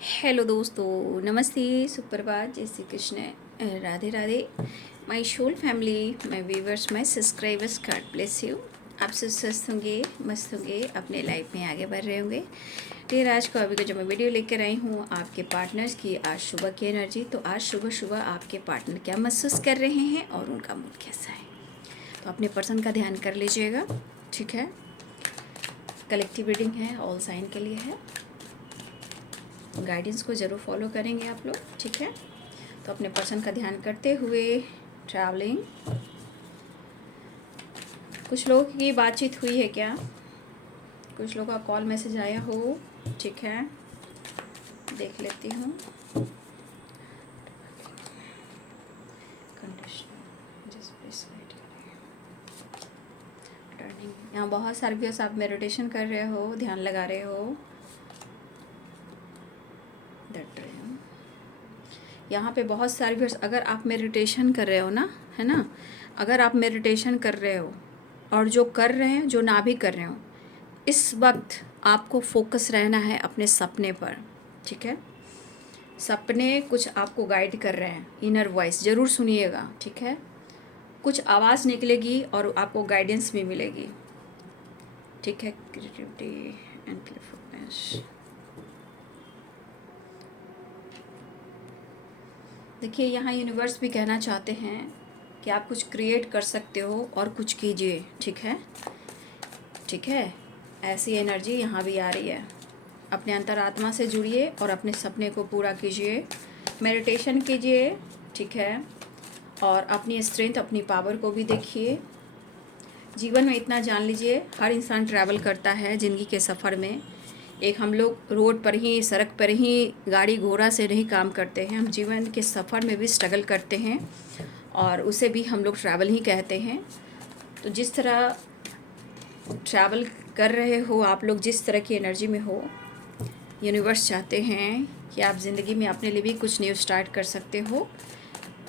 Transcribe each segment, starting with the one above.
Hello दोस्तों, नमस्ते, सुप्रभात, जय Shri Krishna, Radhe Radhe. My soul family, my viewers, my subscribers, God bless you. आप सब स्वस्थ होंगे, मस्त होंगे, अपने लाइफ में आगे बढ़ रहे होंगे। फिर आज को अभी को जो मैं वीडियो लेकर आई हूँ आपके पार्टनर्स की आज सुबह की एनर्जी। तो आज सुबह सुबह आपके पार्टनर क्या महसूस कर रहे हैं और उनका मूड कैसा है, तो अपने पर्सन का ध्यान कर लीजिएगा। ठीक है, कलेक्टिव रीडिंग है, ऑल साइन के लिए है। गाइडेंस को ज़रूर फॉलो करेंगे आप लोग। ठीक है, तो अपने पर्सन का ध्यान करते हुए ट्रैवलिंग। कुछ लोगों की बातचीत हुई है क्या, कुछ लोगों का कॉल मैसेज आया हो। ठीक है, देख लेती हूँ। टर्निंग, यहाँ बहुत सारे व्यूअर्स आप मेडिटेशन कर रहे हो, ध्यान लगा रहे हो। यहाँ पे बहुत सारे व्यूअर्स, अगर आप मेडिटेशन कर रहे हो ना, है ना, अगर आप मेडिटेशन कर रहे हो और जो कर रहे हैं, जो ना भी कर रहे हो, इस वक्त आपको फोकस रहना है अपने सपने पर। ठीक है, सपने कुछ आपको गाइड कर रहे हैं, इनर वॉइस ज़रूर सुनिएगा। ठीक है, कुछ आवाज़ निकलेगी और आपको गाइडेंस भी मिलेगी। ठीक है, क्रिएटिविटी एंड प्लेफुलनेस। देखिए, यहाँ यूनिवर्स भी कहना चाहते हैं कि आप कुछ क्रिएट कर सकते हो और कुछ कीजिए। ठीक है, ठीक है, ऐसी एनर्जी यहाँ भी आ रही है। अपने अंतरात्मा से जुड़िए और अपने सपने को पूरा कीजिए, मेडिटेशन कीजिए। ठीक है, और अपनी स्ट्रेंथ, अपनी पावर को भी देखिए। जीवन में इतना जान लीजिए, हर इंसान ट्रैवल करता है ज़िंदगी के सफ़र में। एक हम लोग रोड पर ही, सड़क पर ही, गाड़ी घोड़ा से नहीं काम करते हैं, हम जीवन के सफ़र में भी स्ट्रगल करते हैं और उसे भी हम लोग ट्रैवल ही कहते हैं। तो जिस तरह ट्रैवल कर रहे हो आप लोग, जिस तरह की एनर्जी में हो, यूनिवर्स चाहते हैं कि आप ज़िंदगी में अपने लिए भी कुछ न्यू स्टार्ट कर सकते हो,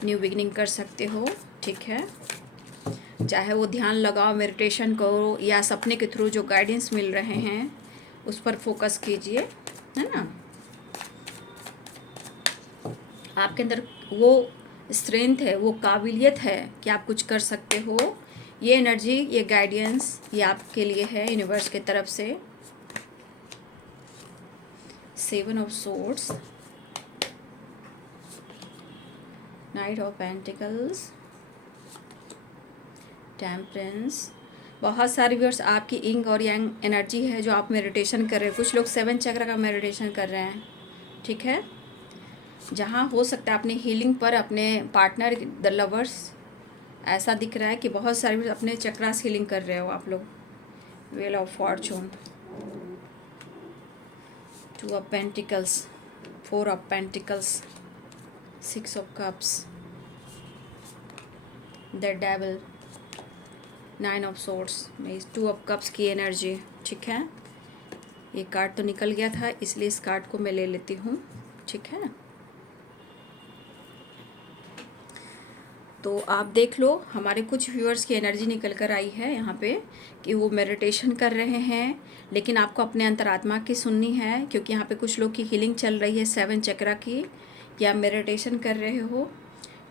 न्यू बिगनिंग कर सकते हो। ठीक है, चाहे वो ध्यान लगाओ, मेडिटेशन करो, या सपने के थ्रू जो गाइडेंस मिल रहे हैं उस पर फोकस कीजिए, है ना। आपके अंदर वो स्ट्रेंथ है, वो काबिलियत है कि आप कुछ कर सकते हो। ये एनर्जी, ये गाइडेंस, ये आपके लिए है यूनिवर्स की तरफ से। 7 of swords, night of pentacles, temperance. बहुत सारे व्यूअर्स आपकी इंग और यांग एनर्जी है जो आप मेडिटेशन कर रहे हैं। कुछ लोग 7 चक्र का मेडिटेशन कर रहे हैं। ठीक है, जहाँ हो सकता है अपने हीलिंग पर, अपने पार्टनर, द लवर्स, ऐसा दिख रहा है कि बहुत सारे अपने चक्रास हीलिंग कर रहे हो आप लोग। Wheel of Fortune, 2 of pentacles, 4 of pentacles, 6 of cups, the devil, 9 of swords में 2 ऑफ कप्स की एनर्जी। ठीक है, ये कार्ड तो निकल गया था, इसलिए इस कार्ड को मैं ले लेती हूँ। ठीक है, तो आप देख लो, हमारे कुछ व्यूअर्स की एनर्जी निकल कर आई है यहाँ पे कि वो मेडिटेशन कर रहे हैं, लेकिन आपको अपने अंतरात्मा की सुननी है, क्योंकि यहाँ पे कुछ लोग की हीलिंग चल रही है 7 चक्रा की, या मेडिटेशन कर रहे हो।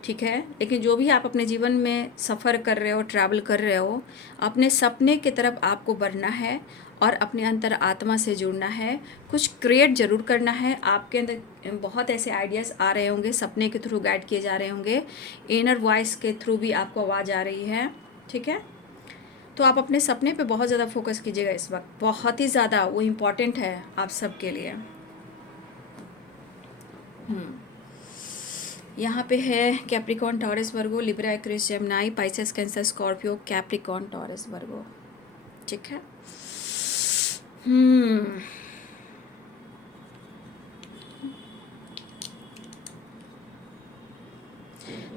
ठीक है, लेकिन जो भी आप अपने जीवन में सफ़र कर रहे हो, ट्रैवल कर रहे हो, अपने सपने की तरफ आपको बढ़ना है और अपने अंतर आत्मा से जुड़ना है। कुछ क्रिएट ज़रूर करना है। आपके अंदर बहुत ऐसे आइडियाज़ आ रहे होंगे, सपने के थ्रू गाइड किए जा रहे होंगे, इनर वॉइस के थ्रू भी आपको आवाज़ आ रही है। ठीक है, तो आप अपने सपने पे बहुत ज़्यादा फोकस कीजिएगा इस वक्त, बहुत ही ज़्यादा वो इम्पॉर्टेंट है आप सब के लिए। यहाँ पे है Capricorn, Taurus, Virgo, Libra, Aquarius, Gemini, Pisces, Cancer, Scorpio, Capricorn, Taurus, Virgo. ठीक है,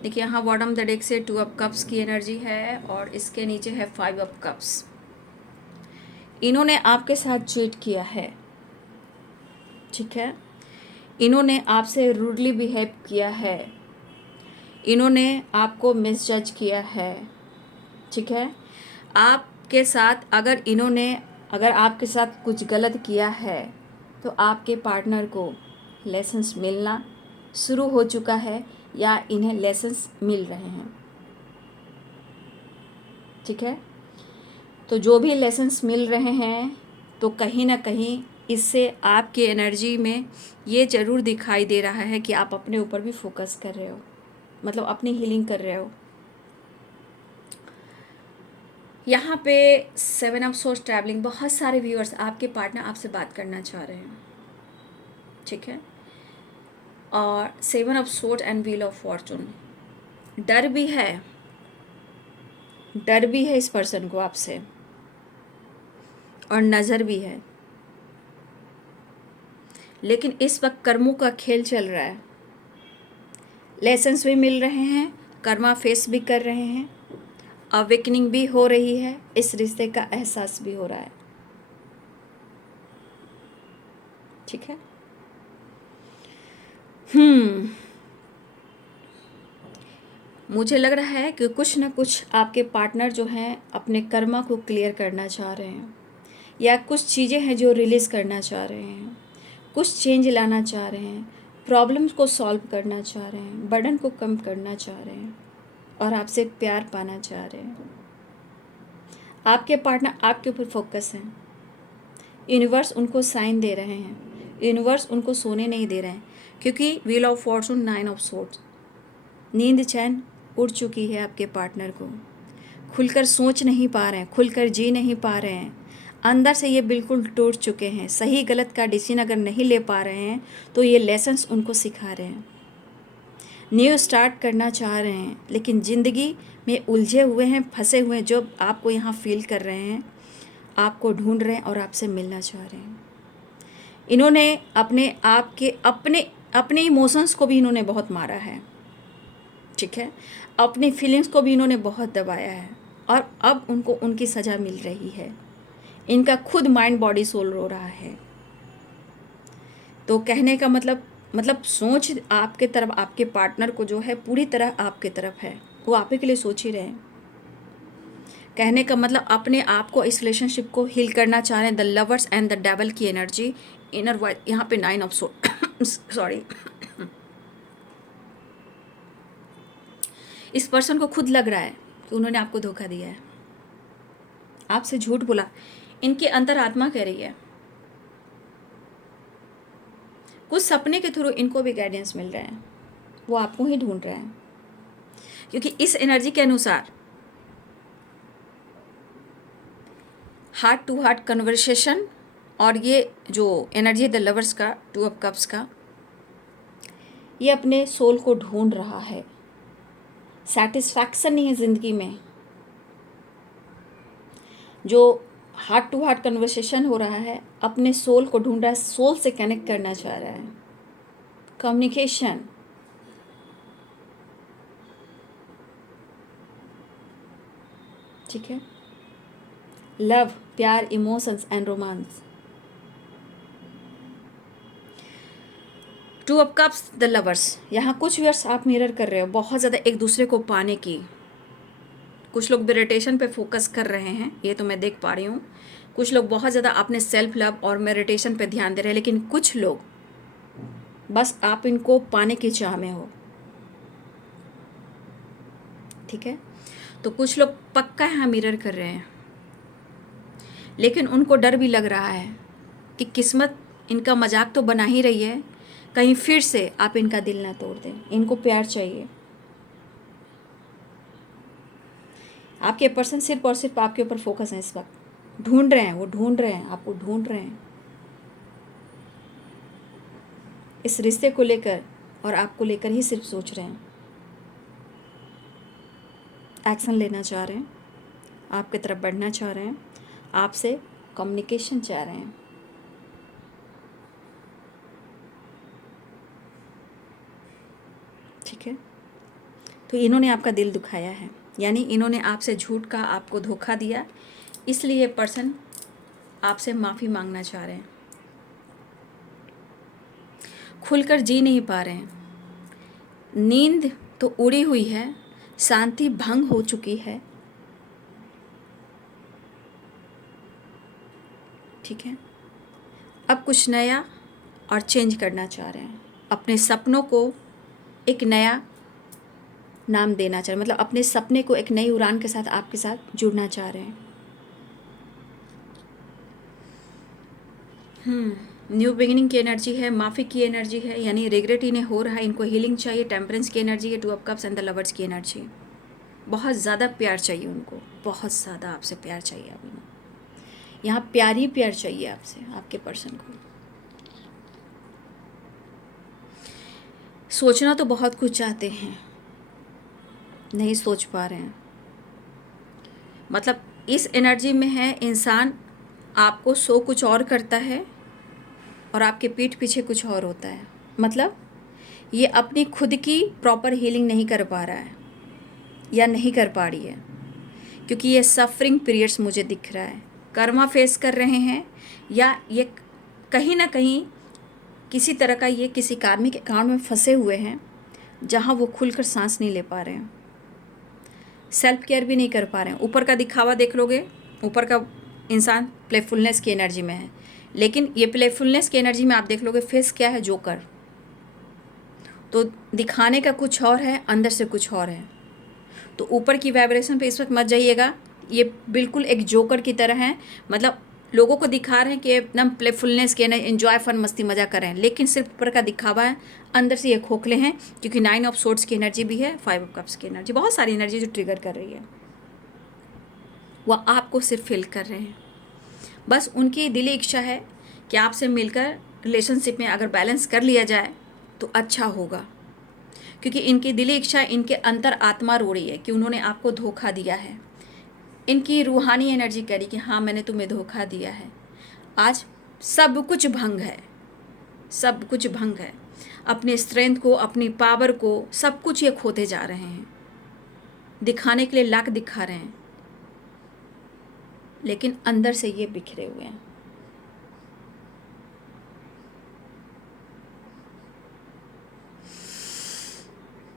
देखिए यहाँ बॉटम द डेक से 2 ऑफ कप्स की एनर्जी है और इसके नीचे है 5 ऑफ कप्स। इन्होंने आपके साथ चीट किया है। ठीक है, इन्होंने आपसे रूडली बिहेव किया है, इन्होंने आपको मिसजज किया है। ठीक है, आपके साथ अगर आपके साथ कुछ गलत किया है तो आपके पार्टनर को लेसन्स मिलना शुरू हो चुका है या इन्हें लेसन्स मिल रहे हैं। ठीक है, तो जो भी लेसन्स मिल रहे हैं तो कहीं ना कहीं इससे आपकी एनर्जी में ये ज़रूर दिखाई दे रहा है कि आप अपने ऊपर भी फोकस कर रहे हो, मतलब अपनी हीलिंग कर रहे हो। यहाँ पे 7 ऑफ सोर्स ट्रैवलिंग, बहुत सारे व्यूअर्स, आपके पार्टनर आपसे बात करना चाह रहे हैं। ठीक है, और 7 of source and wheel of Fortune, डर भी है, डर भी है इस पर्सन को आपसे, और नज़र भी है। लेकिन इस वक्त कर्मों का खेल चल रहा है, लेसन्स भी मिल रहे हैं, कर्मा फेस भी कर रहे हैं, अवेकनिंग भी हो रही है, इस रिश्ते का एहसास भी हो रहा है। ठीक है, मुझे लग रहा है कि कुछ ना कुछ आपके पार्टनर जो हैं अपने कर्मा को क्लियर करना चाह रहे हैं, या कुछ चीज़ें हैं जो रिलीज़ करना चाह रहे हैं, कुछ चेंज लाना चाह रहे हैं, प्रॉब्लम्स को सॉल्व करना चाह रहे हैं, बर्डन को कम करना चाह रहे हैं, और आपसे प्यार पाना चाह रहे हैं। आपके पार्टनर आपके ऊपर फोकस हैं, यूनिवर्स उनको साइन दे रहे हैं, यूनिवर्स उनको सोने नहीं दे रहे हैं, क्योंकि wheel of Fortune, 9 of swords, नींद चैन उड़ चुकी है आपके पार्टनर को, खुलकर सोच नहीं पा रहे हैं, खुलकर जी नहीं पा रहे हैं, अंदर से ये बिल्कुल टूट चुके हैं। सही गलत का डिसीजन अगर नहीं ले पा रहे हैं तो ये लेसन्स उनको सिखा रहे हैं। न्यू स्टार्ट करना चाह रहे हैं, लेकिन ज़िंदगी में उलझे हुए हैं, फंसे हुए हैं, जो आपको यहाँ फील कर रहे हैं, आपको ढूंढ रहे हैं और आपसे मिलना चाह रहे हैं। इन्होंने अपने आप के अपने इमोशंस को भी इन्होंने बहुत मारा है। ठीक है, अपनी फीलिंग्स को भी इन्होंने बहुत दबाया है, और अब उनको उनकी सज़ा मिल रही है। इनका खुद माइंड बॉडी सोल रो रहा है। तो कहने का मतलब सोच आपके तरफ, आपके पार्टनर को जो है पूरी तरह आपके तरफ है, वो आप ही के लिए सोच ही रहे हैं। कहने का मतलब अपने आप को, इस रिलेशनशिप को हील करना चाह रहे हैं। The lovers and the devil की एनर्जी, इनर वाइज, यहाँ पे 9 ऑफ सोर्ड सॉरी, इस पर्सन को खुद लग रहा है कि उन्होंने आपको धोखा दिया है, आपसे झूठ बोला। इनकी अंतरात्मा कह रही है, कुछ सपने के थ्रू इनको भी गाइडेंस मिल रहे हैं, वो आपको ही ढूंढ रहे हैं, क्योंकि इस एनर्जी के अनुसार हार्ट टू हार्ट कन्वर्सेशन, और ये जो एनर्जी द लवर्स का, 2 ऑफ कप्स का, ये अपने सोल को ढूंढ रहा है। सेटिस्फैक्शन नहीं है ज़िंदगी में। जो हार्ट टू हार्ट कन्वर्सेशन हो रहा है, अपने सोल को ढूंढ रहा है, सोल से कनेक्ट करना चाह रहा है, कम्युनिकेशन। ठीक है, लव, प्यार, emotions and romance. 2 of cups, the lovers. यहाँ कुछ व्यूअर्स आप मिरर कर रहे हो बहुत ज़्यादा एक दूसरे को पाने की। कुछ लोग मेडिटेशन पे फोकस कर रहे हैं, ये तो मैं देख पा रही हूँ। कुछ लोग बहुत ज़्यादा अपने सेल्फ लव और मेडिटेशन पे ध्यान दे रहे हैं, लेकिन कुछ लोग बस आप इनको पाने की चाह में हो। ठीक है, तो कुछ लोग पक्का यहाँ मिरर कर रहे हैं, लेकिन उनको डर भी लग रहा है कि किस्मत इनका मजाक तो बना ही रही है, कहीं फिर से आप इनका दिल ना तोड़ दें। इनको प्यार चाहिए। आपके पर्सन सिर्फ और सिर्फ आपके ऊपर फोकस है इस वक्त, ढूंढ रहे हैं, वो ढूंढ रहे हैं, आपको ढूंढ रहे हैं इस रिश्ते को लेकर, और आपको लेकर ही सिर्फ सोच रहे हैं, एक्शन लेना चाह रहे हैं, आपकी तरफ बढ़ना चाह रहे हैं, आपसे कम्युनिकेशन चाह रहे हैं। ठीक है, तो इन्होंने आपका दिल दुखाया है, यानी इन्होंने आपसे झूठ का, आपको धोखा दिया, इसलिए ये पर्सन आपसे माफ़ी मांगना चाह रहे हैं। खुलकर जी नहीं पा रहे हैं, नींद तो उड़ी हुई है, शांति भंग हो चुकी है। ठीक है, अब कुछ नया और चेंज करना चाह रहे हैं। अपने सपनों को एक नया नाम देना चाह रहे हैं, मतलब अपने सपने को एक नई उड़ान के साथ आपके साथ जुड़ना चाह रहे हैं। न्यू बिगिनिंग की एनर्जी है, माफ़ी की एनर्जी है, यानी रिग्रेट इन्हें हो रहा है, इनको हीलिंग चाहिए। टेम्परेंस की एनर्जी है, 2 of cups and the lovers की एनर्जी। बहुत ज़्यादा प्यार चाहिए उनको, बहुत ज़्यादा आपसे प्यार चाहिए अभी। यहाँ प्यार ही प्यार चाहिए आपसे, आपके पर्सन को। सोचना तो बहुत कुछ चाहते हैं, नहीं सोच पा रहे हैं। मतलब इस एनर्जी में है इंसान आपको सो कुछ और करता है और आपके पीठ पीछे कुछ और होता है। मतलब ये अपनी खुद की प्रॉपर हीलिंग नहीं कर पा रहा है या नहीं कर पा रही है, क्योंकि ये सफरिंग पीरियड्स मुझे दिख रहा है। कर्मा फेस कर रहे हैं, या ये कहीं ना कहीं किसी तरह का ये किसी कार्मिक अकाउंट में फंसे हुए हैं, जहाँ वो खुलकर सांस नहीं ले पा रहे हैं, सेल्फ केयर भी नहीं कर पा रहे हैं। ऊपर का दिखावा देख लोगे, ऊपर का इंसान प्लेफुलनेस की एनर्जी में है, लेकिन ये प्लेफुलनेस की एनर्जी में आप देख लोगे फेस क्या है, जोकर। तो दिखाने का कुछ और है, अंदर से कुछ और है। तो ऊपर की वाइब्रेशन पे इस वक्त मत जाइएगा, ये बिल्कुल एक जोकर की तरह है। मतलब लोगों को दिखा रहे हैं कि एकदम प्लेफुलनेस के, एंजॉय, फन, मस्ती, मजा कर रहे हैं, लेकिन सिर्फ ऊपर का दिखावा है, अंदर से ये खोखले हैं। क्योंकि 9 ऑफ सोर्ड्स की एनर्जी भी है, 5 ऑफ कप्स की एनर्जी, बहुत सारी एनर्जी जो ट्रिगर कर रही है, वह आपको सिर्फ फील कर रहे हैं। बस उनकी दिली इच्छा है कि आपसे मिलकर रिलेशनशिप में अगर बैलेंस कर लिया जाए तो अच्छा होगा, क्योंकि इनकी दिली इच्छा इनके अंतर आत्मा रो रही है कि उन्होंने आपको धोखा दिया है। इनकी रूहानी एनर्जी कह रही कि हाँ, मैंने तुम्हें धोखा दिया है। आज सब कुछ भंग है, सब कुछ भंग है। अपने स्ट्रेंथ को, अपनी पावर को, सब कुछ ये खोते जा रहे हैं, दिखाने के लिए लाख दिखा रहे हैं, लेकिन अंदर से ये बिखरे हुए हैं।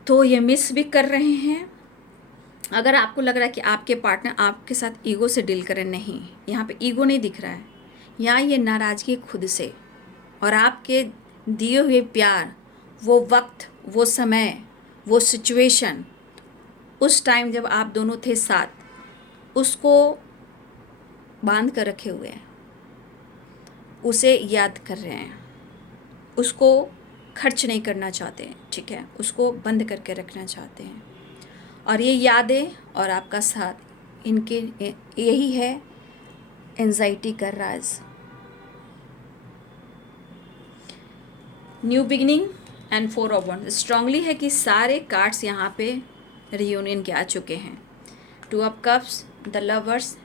तो ये मिस भी कर रहे हैं। अगर आपको लग रहा है कि आपके पार्टनर आपके साथ ईगो से डील करें, नहीं, यहाँ पे ईगो नहीं दिख रहा है। यहाँ ये नाराज़गी खुद से और आपके दिए हुए प्यार, वो वक्त, वो समय, वो सिचुएशन, उस टाइम जब आप दोनों थे साथ, उसको बांध कर रखे हुए हैं, उसे याद कर रहे हैं, उसको खर्च नहीं करना चाहते हैं, ठीक है, उसको बंद करके रखना चाहते हैं। और ये यादें और आपका साथ, इनके यही है एंजाइटी का राज। New beginning and 4 of wands strongly है कि सारे कार्ड्स यहाँ पे रियूनियन के आ चुके हैं। 2 of cups, the lovers,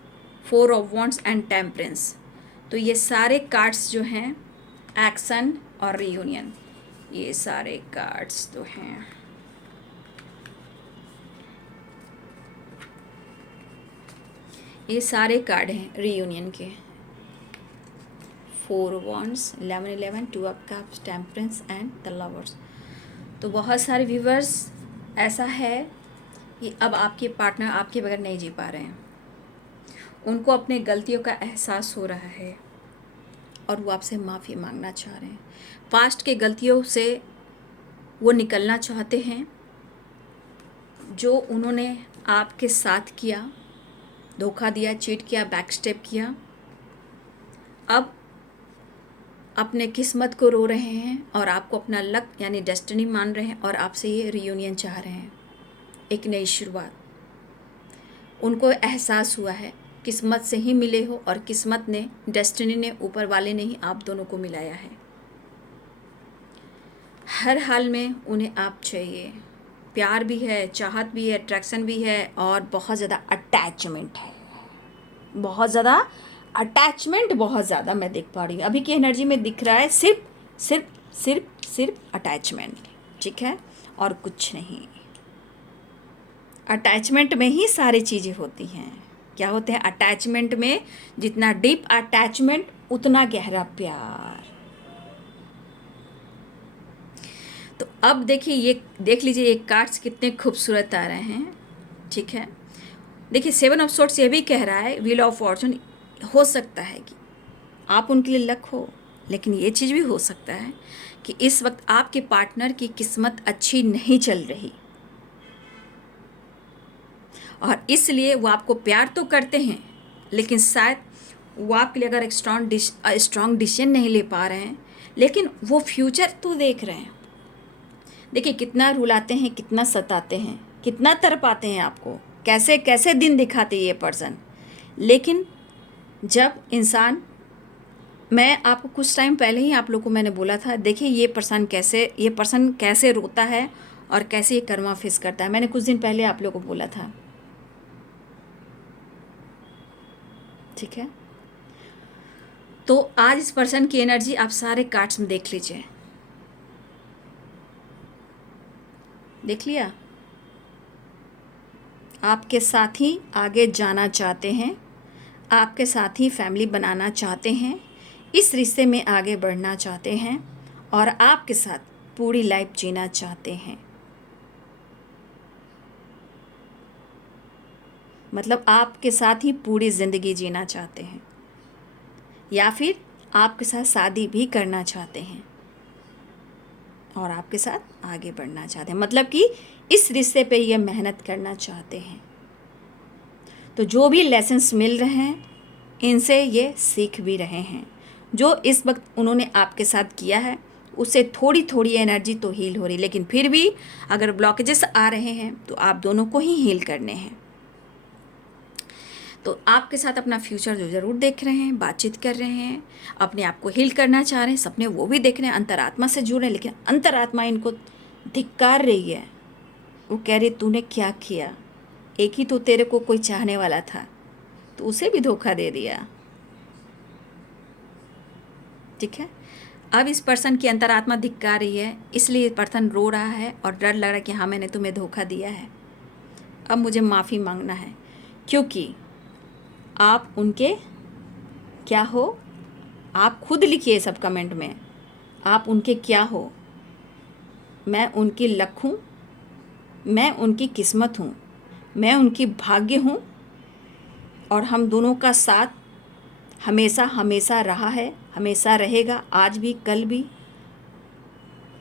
4 of wands and temperance. तो ये सारे कार्ड्स जो हैं एक्शन और रियूनियन, ये सारे कार्ड्स तो हैं। ये सारे कार्ड हैं रीयूनियन के। 4 wands, 11, 2 of cups, temperance and the lovers. तो बहुत सारे व्यूवर्स ऐसा है कि अब आपके पार्टनर आपके बगैर नहीं जी पा रहे हैं, उनको अपने गलतियों का एहसास हो रहा है और वो आपसे माफ़ी मांगना चाह रहे हैं। पास्ट के गलतियों से वो निकलना चाहते हैं, जो उन्होंने आपके साथ किया, धोखा दिया, चीट किया, बैक स्टेप किया। अब अपने किस्मत को रो रहे हैं और आपको अपना लक यानी डेस्टिनी मान रहे हैं और आपसे ये रियूनियन चाह रहे हैं, एक नई शुरुआत। उनको एहसास हुआ है किस्मत से ही मिले हो और किस्मत ने, डेस्टिनी ने, ऊपर वाले ने ही आप दोनों को मिलाया है। हर हाल में उन्हें आप चाहिए, प्यार भी है, चाहत भी है, अट्रैक्शन भी है और बहुत ज़्यादा अटैचमेंट है, बहुत ज़्यादा अटैचमेंट, बहुत ज़्यादा मैं देख पा रही हूँ। अभी की एनर्जी में दिख रहा है सिर्फ सिर्फ सिर्फ सिर्फ अटैचमेंट, ठीक है, और कुछ नहीं। अटैचमेंट में ही सारी चीज़ें होती हैं। क्या होते हैं अटैचमेंट में? जितना डीप अटैचमेंट उतना गहरा प्यार। तो अब देखिए, ये देख लीजिए ये कार्ड्स कितने खूबसूरत आ रहे हैं, ठीक है। देखिए 7 ऑफ सोर्ड्स ये भी कह रहा है, व्हील ऑफ फॉर्चून, हो सकता है कि आप उनके लिए लक हो, लेकिन ये चीज़ भी हो सकता है कि इस वक्त आपके पार्टनर की किस्मत अच्छी नहीं चल रही और इसलिए वो आपको प्यार तो करते हैं, लेकिन शायद वो आपके लिए अगर एक स्ट्रॉन्ग डिसीजन नहीं ले पा रहे हैं, लेकिन वो फ्यूचर तो देख रहे हैं। देखिए कितना रुलाते हैं, कितना सताते हैं, कितना तड़पाते हैं आपको, कैसे कैसे दिन दिखाते हैं ये पर्सन। लेकिन जब इंसान, मैं आपको कुछ टाइम पहले ही आप लोगों को मैंने बोला था, देखिए ये पर्सन कैसे रोता है और कैसे ये कर्मा फेस करता है। मैंने कुछ दिन पहले आप लोगों को बोला था, ठीक है। तो आज इस पर्सन की एनर्जी आप सारे कार्ड्स में देख लीजिए। देख लिया? आपके साथ ही आगे जाना चाहते हैं, आपके साथ ही फैमिली बनाना चाहते हैं, इस रिश्ते में आगे बढ़ना चाहते हैं और आपके साथ पूरी लाइफ जीना चाहते हैं। मतलब आपके साथ ही पूरी ज़िंदगी जीना चाहते हैं या फिर आपके साथ शादी भी करना चाहते हैं और आपके साथ आगे बढ़ना चाहते हैं। मतलब कि इस रिश्ते पे ये मेहनत करना चाहते हैं। तो जो भी लेसन्स मिल रहे हैं, इनसे ये सीख भी रहे हैं। जो इस वक्त उन्होंने आपके साथ किया है उससे थोड़ी थोड़ी एनर्जी तो हील हो रही, लेकिन फिर भी अगर ब्लॉकेजेस आ रहे हैं तो आप दोनों को ही हील करने हैं। तो आपके साथ अपना फ्यूचर जो ज़रूर देख रहे हैं, बातचीत कर रहे हैं, अपने आप को हील करना चाह रहे हैं, सपने वो भी देख रहे हैं, अंतरात्मा से जुड़ रहे हैं, लेकिन अंतरात्मा इनको धिक्कार रही है। वो कह रही तूने क्या किया, एक ही तो तेरे को कोई चाहने वाला था, तो उसे भी धोखा दे दिया, ठीक है। अब इस पर्सन की अंतरात्मा धिक्कार रही है, इसलिए पर्सन रो रहा है और डर लग रहा है कि हाँ मैंने तुम्हें धोखा दिया है, अब मुझे माफ़ी मांगना है। क्योंकि आप उनके क्या हो, आप खुद लिखिए सब कमेंट में, आप उनके क्या हो। मैं उनकी लक हूँ, मैं उनकी किस्मत हूँ, मैं उनकी भाग्य हूँ और हम दोनों का साथ हमेशा हमेशा रहा है, हमेशा रहेगा, आज भी कल भी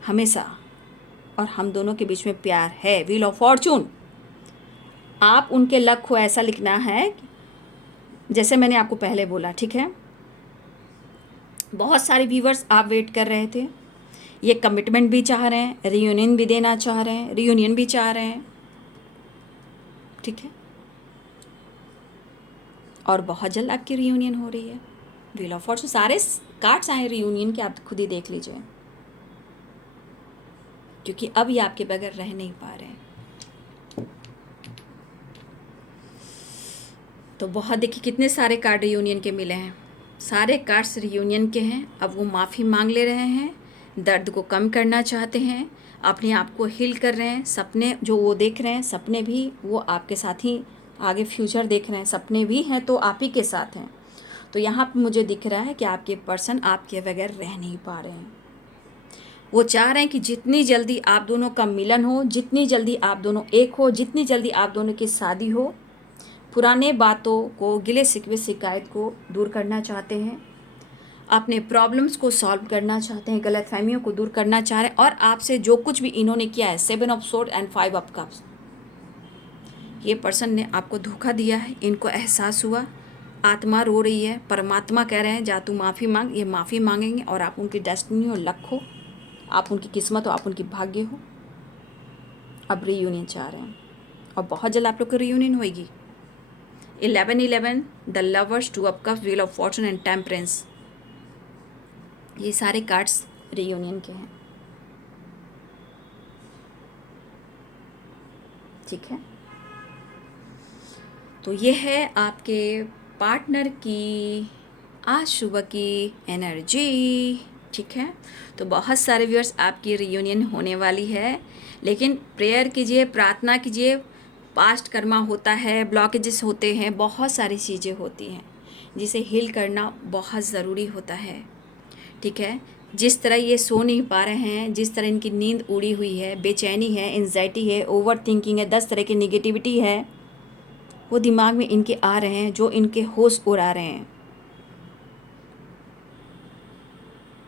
हमेशा। और हम दोनों के बीच में प्यार है। व्हील ऑफ फॉर्चून, आप उनके लक हो ऐसा लिखना है, जैसे मैंने आपको पहले बोला, ठीक है। बहुत सारे व्यूवर्स आप वेट कर रहे थे, ये कमिटमेंट भी चाह रहे हैं, रियूनियन भी देना चाह रहे हैं, रियूनियन भी चाह रहे हैं, ठीक है। और बहुत जल्द आपकी रियूनियन हो रही है। व्हील ऑफ फॉर्चून, सारे कार्ड्स आए रियूनियन के, आप खुद ही देख लीजिए, क्योंकि अब ये आपके बगैर रह नहीं पा रहे हैं। तो बहुत देखिए कितने सारे कार्ड रियूनियन के मिले हैं, सारे कार्ड्स रियूनियन के हैं। अब वो माफ़ी मांग ले रहे हैं, दर्द को कम करना चाहते हैं, अपने आप को हील कर रहे हैं। सपने जो वो देख रहे हैं, सपने भी वो आपके साथ ही आगे फ्यूचर देख रहे हैं, सपने भी हैं तो आप ही के साथ हैं। तो यहाँ पे मुझे दिख रहा है कि आपके पर्सन आपके बगैर रह नहीं पा रहे हैं। वो चाह रहे हैं कि जितनी जल्दी आप दोनों का मिलन हो, जितनी जल्दी आप दोनों एक हो, जितनी जल्दी आप दोनों की शादी हो। पुराने बातों को, गिले शिकवे शिकायत को दूर करना चाहते हैं, अपने प्रॉब्लम्स को सॉल्व करना चाहते हैं, गलतफहमियों को दूर करना चाह रहे हैं। और आपसे जो कुछ भी इन्होंने किया है, 7 of sword and 5 of cups, ये पर्सन ने आपको धोखा दिया है, इनको एहसास हुआ, आत्मा रो रही है, परमात्मा कह रहे हैं जा तू माफ़ी मांग। ये माफ़ी मांगेंगे और आप उनकी डेस्टिनी हो, लक हो, आप उनकी किस्मत हो, आप उनकी भाग्य हो। अब रीयूनियन चाह रहे हैं और बहुत जल्द आप लोग की रीयूनियन होगी। 11 the lovers, 2 of cups, wheel of Fortune and temperance, ये सारे कार्ड्स रीयूनियन के हैं, ठीक है। तो ये है आपके पार्टनर की आज सुबह की एनर्जी, ठीक है। तो बहुत सारे व्यूअर्स आपकी रियूनियन होने वाली है, लेकिन प्रेयर कीजिए, प्रार्थना कीजिए। पास्ट कर्मा होता है, ब्लॉकेजेस होते हैं, बहुत सारी चीज़ें होती हैं जिसे हील करना बहुत ज़रूरी होता है, ठीक है। जिस तरह ये सो नहीं पा रहे हैं, जिस तरह इनकी नींद उड़ी हुई है, बेचैनी है, एंजाइटी है, ओवर थिंकिंग है, 10 तरह की निगेटिविटी है, वो दिमाग में इनके आ रहे हैं, जो इनके होश उड़ा रहे हैं।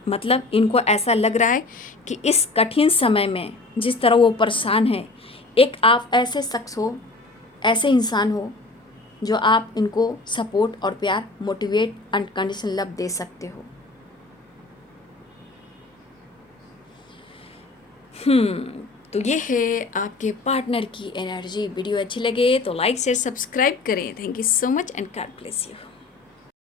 मतलब इनको ऐसा लग रहा है कि इस कठिन समय में जिस तरह वो परेशान है, एक आप ऐसे शख्स हो, ऐसे इंसान हो जो आप इनको सपोर्ट और प्यार, मोटिवेट, अनकंडीशनल लव दे सकते हो। तो ये है आपके पार्टनर की एनर्जी। वीडियो अच्छी लगे तो लाइक शेयर सब्सक्राइब करें। Thank you so much and God bless you.